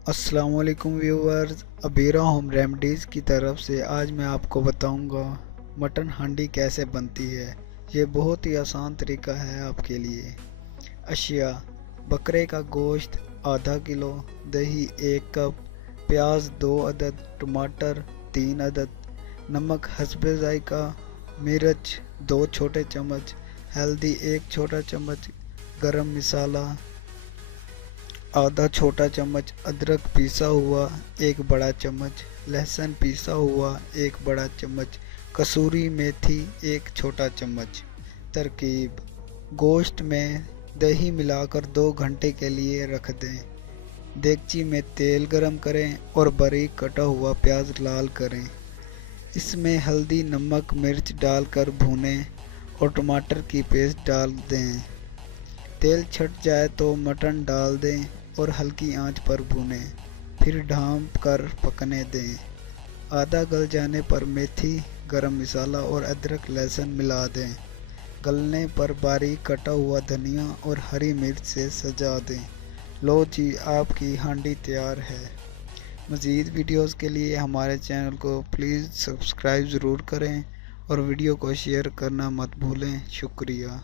अस्सलाम वालेकुम viewers, Abira home remedies की तरफ से आज मैं आपको बताऊंगा मटन हांडी कैसे बनती है। ये बहुत ही आसान तरीका है आपके लिए। अशिया: बकरे का गोश्त आधा किलो, दही 1 कप, प्याज 2 अदद, टमाटर 3 अदद, नमक हस्बे जायका, मिर्च 2 छोटे चम्मच, हल्दी 1 छोटा चम्मच, गरम मसाला आधा छोटा चम्मच, अदरक पीसा हुआ 1 बड़ा चम्मच, लहसुन पीसा हुआ 1 बड़ा चम्मच, कसूरी मेथी 1 छोटा चम्मच। तरकीब: गोश्त में दही मिलाकर 2 घंटे के लिए रख दें। देगची में तेल गरम करें और बारीक कटा हुआ प्याज लाल करें। इसमें हल्दी, नमक, मिर्च डालकर भूनें और टमाटर की पेस्ट डाल दें। तेल छट जाए तो मटन डाल दें और हल्की आंच पर भूनें, फिर ढाँप कर पकने दें। आधा गल जाने पर मेथी, गरम मसाला और अदरक लहसुन मिला दें। गलने पर बारीक कटा हुआ धनिया और हरी मिर्च से सजा दें। लो जी, आपकी हांडी तैयार है। मज़ीद वीडियोस के लिए हमारे चैनल को प्लीज़ सब्सक्राइब ज़रूर करें और वीडियो को शेयर करना मत भूलें। शुक्रिया।